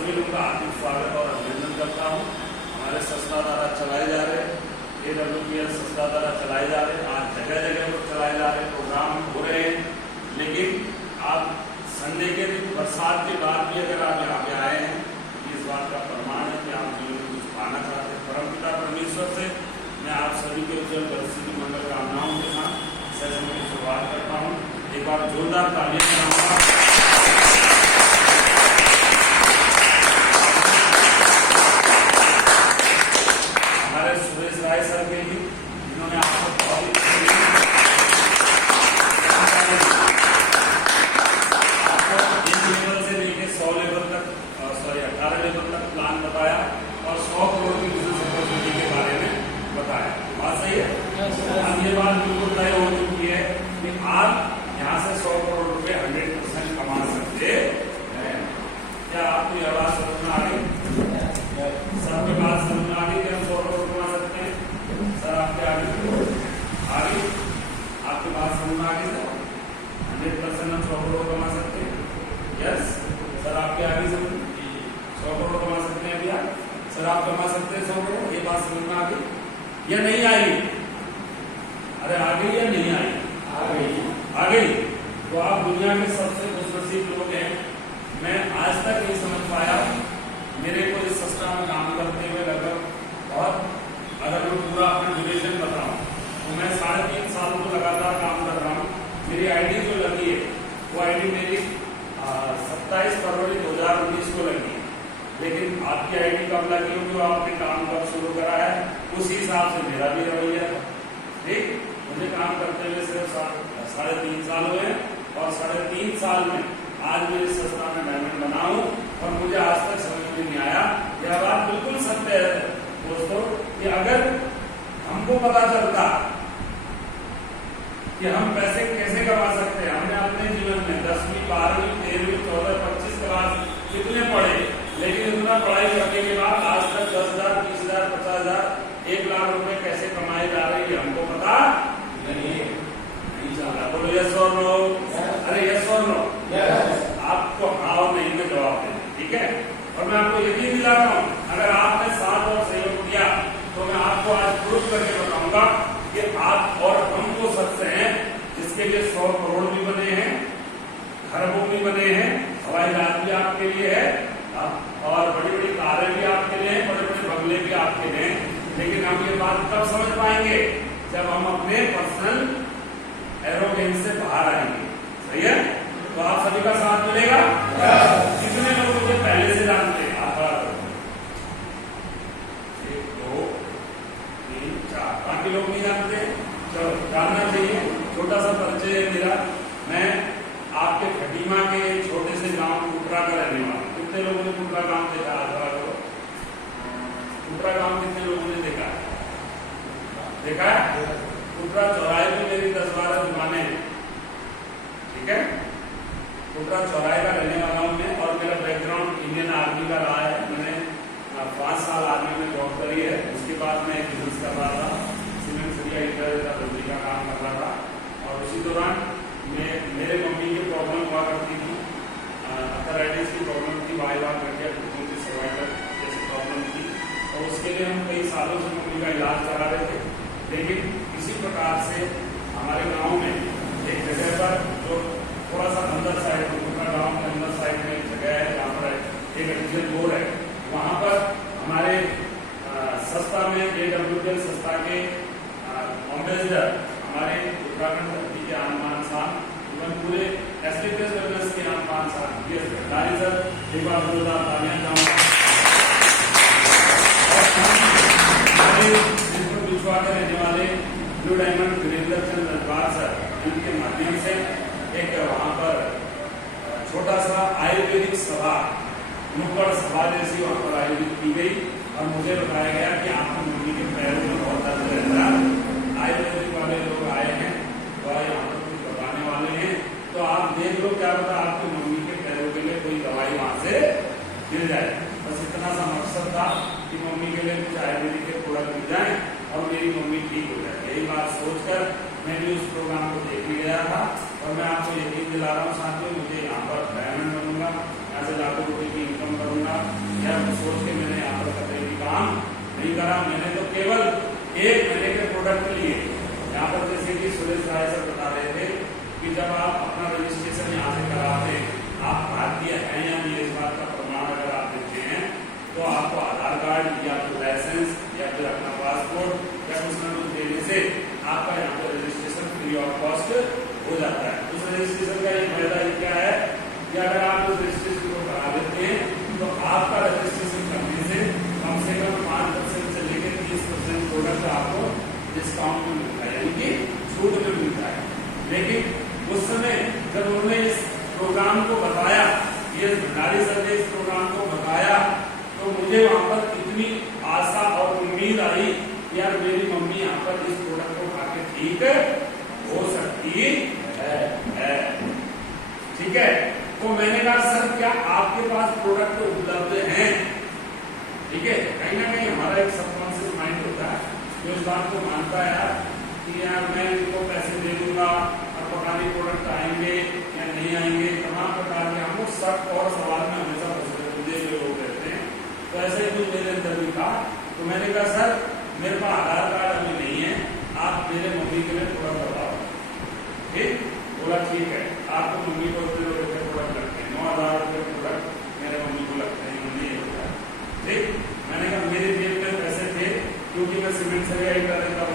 सभी लोगों का हार्दिक स्वागत और अभिनंदन करता हूँ। हमारे संस्था द्वारा चलाए जा रहे AWPL संस्था द्वारा चलाए जा रहे, आज जगह जगह पर चलाए जा रहे प्रोग्राम हो रहे हैं। लेकिन आप संडे के दिन बरसात के बाद भी अगर आप यहाँ पे आए हैं, इस बात का प्रमाण है कि आप जीवन में कुछ पाना चाहते हैं। परमपिता परमेश्वर से मैं आप सभी के उज्जवल भविष्य की मंगल कामनाओं के साथ सेशन की शुरुआत करता हूँ। एक बार जोरदार तालियां कराऊंगा। हमारे सुरेश राय सर के लिए, जिन्होंने आपको बहुत लेवल से लेके 100 लेवल तक 18 लेवल तक प्लान बताया और 100 करोड़ की बिजनेस अपॉर्चुनिटी के बारे में बताया। बात सही है। अब ये बात बिल्कुल तय हो चुकी है कि आप यहाँ से 100 करोड़ रुपए 100% कमा सकते हैं। क्या आपको यह बात समझ में आ गई? सबके बात समझ में आ गई कि हम 100 करोड़ कमा सकते हैं? सर आपके आगे आपके बात समझ में आ गई सर? 100% हम 100 करोड़ कमा सकते हैं। यस सर, आपके आगे समझ 100 करोड़ कमा सकते हैं भैया? सर आप कमा सकते हैं 100 करोड़? ये बात समझ में आ गई या नहीं आई? अरे आ गई या नहीं आई? आ गई। तो आप दुनिया के सबसे खुशनसीब लोग हैं। मैं आज तक नहीं समझ पाया, मेरे को इस संस्था में काम करते हुए लगभग, और अगर मैं पूरा अपना ड्यूरेशन बताऊं तो मैं 3.5 साल को लगातार काम कर रहा हूँ। मेरी आईडी जो लगी है वो आईडी मेरी 27 फरवरी 2019 को लगी है। लेकिन आपकी आईडी कब लगी होगी, जो आपने काम कब शुरू करा है, उसी हिसाब से मेरा भी रवैया है। ठीक, मुझे काम करते हुए सिर्फ 3.5 साल हुए हैं, और 3.5 साल में आज मैं इस संस्था में डायमंड बना हूं। और मुझे आज तक समझ में नहीं आया, यह बात बिल्कुल सत्य है दोस्तों, कि अगर हमको पता चलता कि हम पैसे कैसे कमा सकते हैं, हमने अपने जीवन में 10वीं 12वीं 13वीं 14 25 क्लास कितने पढ़े, लेकिन इतना पढ़ाई करने के बाद आज तक 10,000 20,000 50,000 1 लाख रुपए कैसे कमाए जा रहे हैं हमको पता नहीं चला। बोलो यस और नो? अरे यस और नो? आपको हाँ और नहीं में जवाब देना, ठीक है? और मैं आपको यकीन दिलाता हूँ, अगर आपने साथ और सहयोग दिया तो मैं आपको आज प्रूफ करके बताऊंगा कि आप और हम वो शख्स हैं जिसके लिए 100 करोड़ भी बने हैं, खरबों भी बने हैं, हवाई जहाज भी आपके लिए है, और बड़ी बड़ी कारें भी आपके लिए हैं, बड़े बड़े बंगले भी आपके लिए हैं। लेकिन हम ये बात तब समझ पाएंगे जब हम अपने पर्सनल एरोगेंस से बाहर आएंगे। सही है? तो आप सभी का साथ मिलेगा? कितने लोग मुझे पहले से जानते हैं? आप 1 2 3 4 बाकी लोग नहीं जानते? चलो जानना चाहिए। छोटा सा परिचय है मेरा। मैं आपके खटीमा के छोटे से गांव कुटरा का रहने वाला। कितने लोगों ने कुटरा गांव देखा? कुटरा गांव कितने लोगों ने देखा है? देखा है? कुटरा चौराहे में मेरी 10-12 दुकानें हैं। ठीक है? कुटरा चौराहे का रहने वाला हूं मैं, और मेरा बैकग्राउंड इंडियन आर्मी का रहा है। मैंने 5 साल आर्मी में जॉब करी है। उसके बाद मैं एक बिजनेस कर रहा था, सीमेंट सरिया ईंट का बिजली का काम कर रहा था। और उसी दौरान मेरे मम्मी की प्रॉब्लम हुआ करती थी, अर्थराइटिस की प्रॉब्लम थी, बार करके घुटनों की सर्वाइकल जैसी प्रॉब्लम थी। और उसके लिए हम कई सालों से मम्मी का इलाज करा रहे थे। लेकिन इसी प्रकार से हमारे गांव में एक जगह पर, जो थोड़ा सा अंदर साइड, गांव के अंदर साइड में एक जगह है जहाँ पर एक रीजन बोर्ड है, वहाँ पर हमारे संस्था में AWPL संस्था के एम्बेसडर, हमारे उत्तराखंड धरती के आन शान, इवन पूरे एसलीपीएस बिजनेस के आन शान DS भंडारी सर, एक बार जोरदार तालियां चाहूंगा। के रहने वाले ब्लू डायमंड वीरेंद्र चंद दरबार सर, इनके माध्यम से एक वहाँ पर छोटा सा आयुर्वेदिक सभा, नुक्कड़ सभा जैसी वहाँ पर आयोजित की गई। और मुझे बताया गया कि आपकी मम्मी के पैरों में बहुत दर्द रहता है, आयुर्वेदिक वाले लोग आए हैं और यहाँ पर कुछ बताने वाले हैं, तो आप देख लो, क्या पता आपकी मम्मी के पैरों के लिए कोई दवाई वहाँ से मिल जाए। बस इतना सा मकसद था कि मम्मी के लिए कुछ आयुर्वेदिक के प्रोडक्ट मिल जाए और मेरी मम्मी ठीक हो जाए। यही बात सोचकर मैं भी उस प्रोग्राम को देखने गया था। और मैं आपको यकीन दिला रहा हूँ साथियों, मुझे यहाँ पर डायमंड बनूंगा, यहाँ से लाखों रुपए की इनकम करूंगा, या सोच के मैंने यहाँ पर कतई भी काम नहीं करा। मैंने तो केवल 1 महीने के प्रोडक्ट लिए, यहाँ पर जैसे कि सुरेश राय सर बता रहे थे कि जब आप अपना रजिस्ट्रेशन यहाँ से कराते हैं, आप भारतीय हैं या नहीं इस बात का प्रमाण अगर आप देते हैं, तो आपको आधार कार्ड या फिर लाइसेंस या फिर अपना पासपोर्ट या कुछ न कुछ देने से आपका यहाँ पर रजिस्ट्रेशन फ्री ऑफ कॉस्ट हो जाता है। उस रजिस्ट्रेशन का एक फायदा क्या है कि अगर आप उस रजिस्ट्रेशन को करा लेते हैं तो आपका रजिस्ट्रेशन करने से कम 5% से लेकर 30% प्रोडक्ट आपको डिस्काउंट में मिलता है, यानी कि छूट में मिलता है। लेकिन उस समय जब उन्होंने इस प्रोग्राम को बताया, ये भंडारी सर ने इस प्रोग्राम को बताया, तो मुझे वहां पर इतनी आशा और उम्मीद आई कि यार मेरी मम्मी यहाँ पर इस प्रोडक्ट को खा के ठीक हो सकती है। ठीक है, तो मैंने कहा सर क्या आपके पास प्रोडक्ट उपलब्ध हैं? ठीक है, कहीं ना कहीं हमारा एक सबकॉन्शियस माइंड होता है जो इस बात को मानता है कि यार मैं इनको पैसे दे दूंगा और पता नहीं प्रोडक्ट आएंगे या नहीं आएंगे, तमाम प्रकार के हम लोग शक और सवाल में हमेशा मुझे जो लोग रहते हैं। तो ऐसे ही कुछ मेरे अंदर भी था। तो मैंने कहा सर मेरे पास आधार कार्ड अभी नहीं है, आप मेरे मम्मी के लिए थोड़ा बताओ। ठीक, बोला ठीक है, आपको मम्मी को उतने रुपये प्रोडक्ट लगते हैं, 9,000 रुपये प्रोडक्ट मेरे मम्मी को लगते हैं, मम्मी ये होता है। ठीक, मैंने कहा मेरे जेब में पैसे थे क्योंकि मैं सीमेंट से तैयारी कर रहा था